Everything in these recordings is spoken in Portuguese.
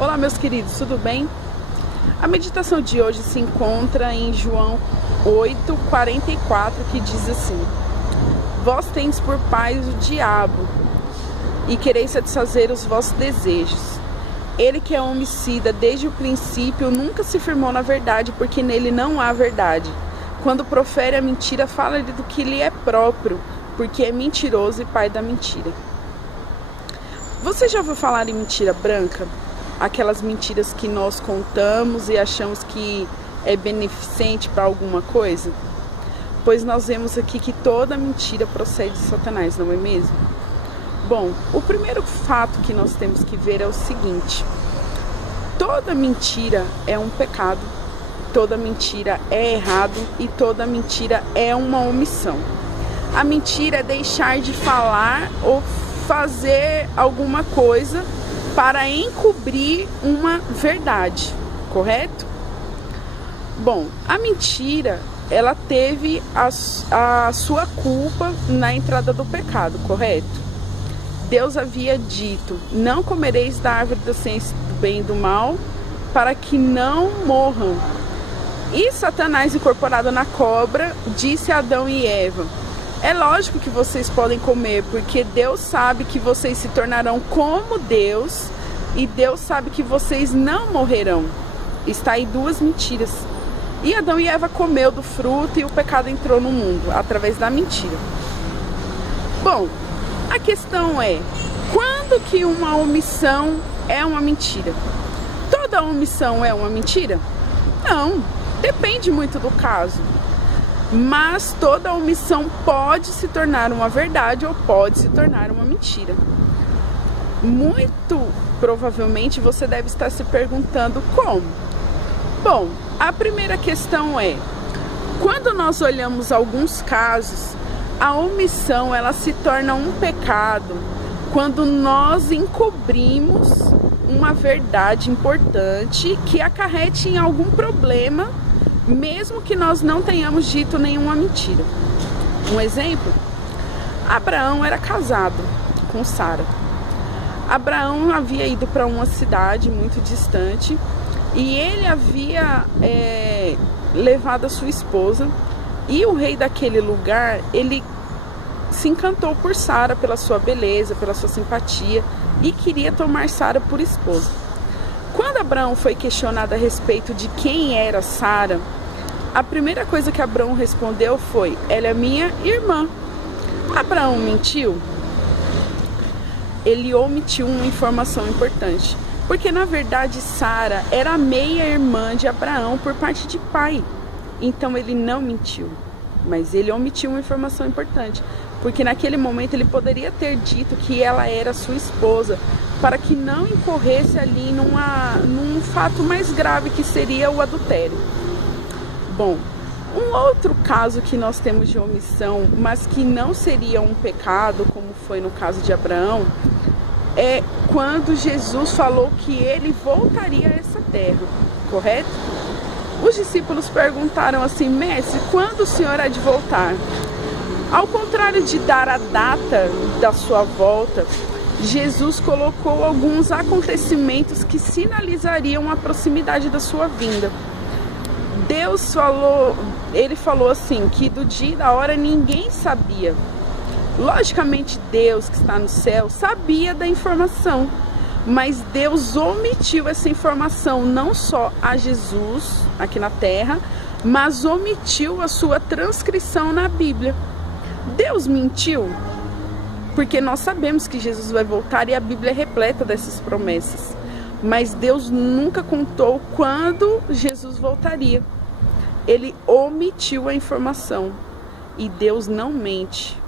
Olá, meus queridos, tudo bem? A meditação de hoje se encontra em João 8:44, que diz assim: Vós tendes por pai o diabo, e quereis satisfazer os vossos desejos. Ele que é homicida desde o princípio nunca se firmou na verdade, porque nele não há verdade. Quando profere a mentira, fala-lhe do que lhe é próprio, porque é mentiroso e pai da mentira. Você já ouviu falar em mentira branca? Aquelas mentiras que nós contamos e achamos que é beneficente para alguma coisa? Pois nós vemos aqui que toda mentira procede de Satanás, não é mesmo? Bom, o primeiro fato que nós temos que ver é o seguinte: toda mentira é um pecado, toda mentira é errado e toda mentira é uma omissão. A mentira é deixar de falar ou fazer alguma coisa para encobrir uma verdade, correto? Bom, a mentira, ela teve a sua culpa na entrada do pecado, correto? Deus havia dito: não comereis da árvore da ciência do bem e do mal, para que não morram. E Satanás, incorporado na cobra, disse a Adão e Eva: é lógico que vocês podem comer, porque Deus sabe que vocês se tornarão como Deus, e Deus sabe que vocês não morrerão. Está aí duas mentiras. E Adão e Eva comeu do fruto e o pecado entrou no mundo, através da mentira. Bom, a questão é: quando que uma omissão é uma mentira? Toda omissão é uma mentira? Não, depende muito do caso. Mas toda omissão pode se tornar uma verdade ou pode se tornar uma mentira. Muito provavelmente você deve estar se perguntando como. Bom, a primeira questão é: quando nós olhamos alguns casos, a omissão ela se torna um pecado quando nós encobrimos uma verdade importante que acarrete em algum problema, mesmo que nós não tenhamos dito nenhuma mentira. Um exemplo: Abraão era casado com Sara. Abraão havia ido para uma cidade muito distante e ele havia levado a sua esposa, e o rei daquele lugar, ele se encantou por Sara, pela sua beleza, pela sua simpatia, e queria tomar Sara por esposa. Quando Abraão foi questionado a respeito de quem era Sara, a primeira coisa que Abraão respondeu foi: ela é minha irmã. Abraão mentiu? Ele omitiu uma informação importante, porque na verdade Sara era a meia-irmã de Abraão por parte de pai. Então ele não mentiu, mas ele omitiu uma informação importante, porque naquele momento ele poderia ter dito que ela era sua esposa, para que não incorresse ali num fato mais grave, que seria o adultério. Bom, um outro caso que nós temos de omissão, mas que não seria um pecado, como foi no caso de Abraão, é quando Jesus falou que ele voltaria a essa terra, correto? Os discípulos perguntaram assim: mestre, quando o senhor há de voltar? Ao contrário de dar a data da sua volta, Jesus colocou alguns acontecimentos que sinalizariam a proximidade da sua vinda. Deus falou, ele falou assim, que do dia e da hora ninguém sabia. Logicamente Deus, que está no céu, sabia da informação, mas Deus omitiu essa informação não só a Jesus aqui na terra, mas omitiu a sua transcrição na Bíblia. Deus mentiu? Porque nós sabemos que Jesus vai voltar e a Bíblia é repleta dessas promessas. Mas Deus nunca contou quando Jesus voltaria. Ele omitiu a informação. E Deus não mente.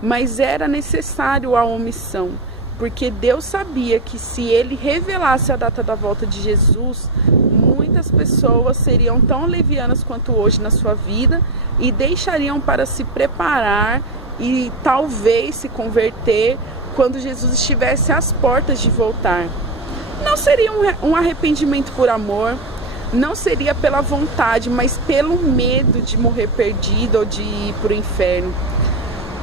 Mas era necessário a omissão, porque Deus sabia que se ele revelasse a data da volta de Jesus, muitas pessoas seriam tão levianas quanto hoje na sua vida e deixariam para se preparar e talvez se converter quando Jesus estivesse às portas de voltar. Não seria um arrependimento por amor, não seria pela vontade, mas pelo medo de morrer perdido ou de ir para o inferno.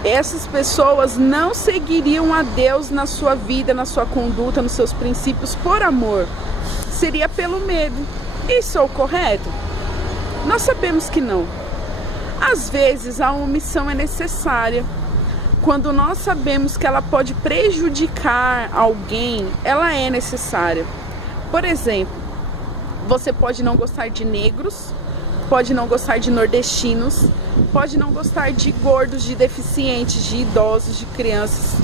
Essas pessoas não seguiriam a Deus na sua vida, na sua conduta, nos seus princípios por amor, seria pelo medo. Isso é o correto? Nós sabemos que não. Às vezes a omissão é necessária. Quando nós sabemos que ela pode prejudicar alguém, ela é necessária. Por exemplo, você pode não gostar de negros, pode não gostar de nordestinos, pode não gostar de gordos, de deficientes, de idosos, de crianças.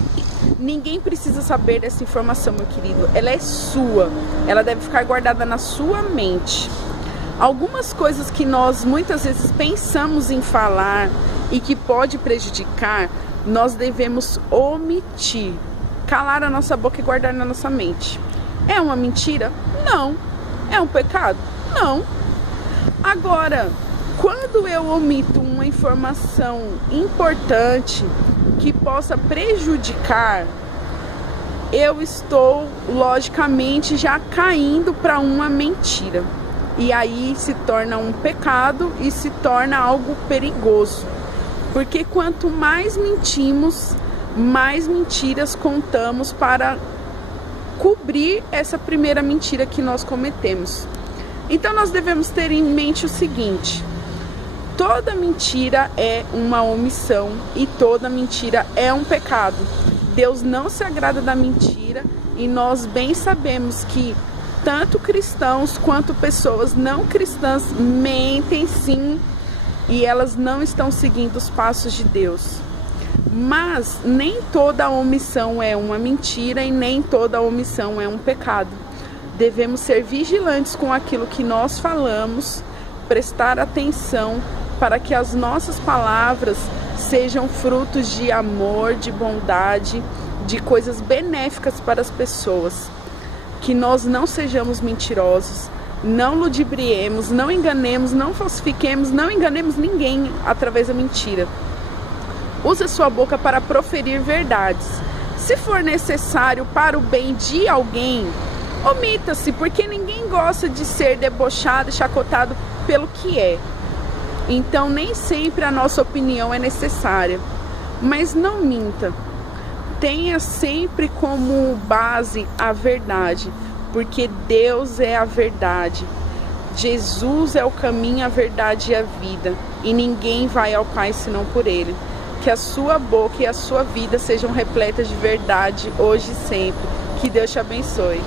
Ninguém precisa saber dessa informação, meu querido. Ela é sua, ela deve ficar guardada na sua mente. Algumas coisas que nós muitas vezes pensamos em falar e que pode prejudicar, nós devemos omitir, calar a nossa boca e guardar na nossa mente. É uma mentira? Não. É um pecado? Não. Agora, quando eu omito uma informação importante que possa prejudicar, eu estou logicamente já caindo para uma mentira. E aí se torna um pecado e se torna algo perigoso. Porque quanto mais mentimos, mais mentiras contamos para cobrir essa primeira mentira que nós cometemos. Então nós devemos ter em mente o seguinte: toda mentira é uma omissão e toda mentira é um pecado. Deus não se agrada da mentira e nós bem sabemos que tanto cristãos quanto pessoas não cristãs mentem sim, e elas não estão seguindo os passos de Deus. Mas nem toda omissão é uma mentira e nem toda omissão é um pecado. Devemos ser vigilantes com aquilo que nós falamos, prestar atenção para que as nossas palavras sejam frutos de amor, de bondade, de coisas benéficas para as pessoas. Que nós não sejamos mentirosos, não ludibriemos, não enganemos, não falsifiquemos, não enganemos ninguém através da mentira. Use a sua boca para proferir verdades. Se for necessário para o bem de alguém, omita-se, porque ninguém gosta de ser debochado e chacotado pelo que é. Então nem sempre a nossa opinião é necessária. Mas não minta. Tenha sempre como base a verdade, porque Deus é a verdade. Jesus é o caminho, a verdade e a vida, e ninguém vai ao Pai senão por Ele. Que a sua boca e a sua vida sejam repletas de verdade hoje e sempre. Que Deus te abençoe.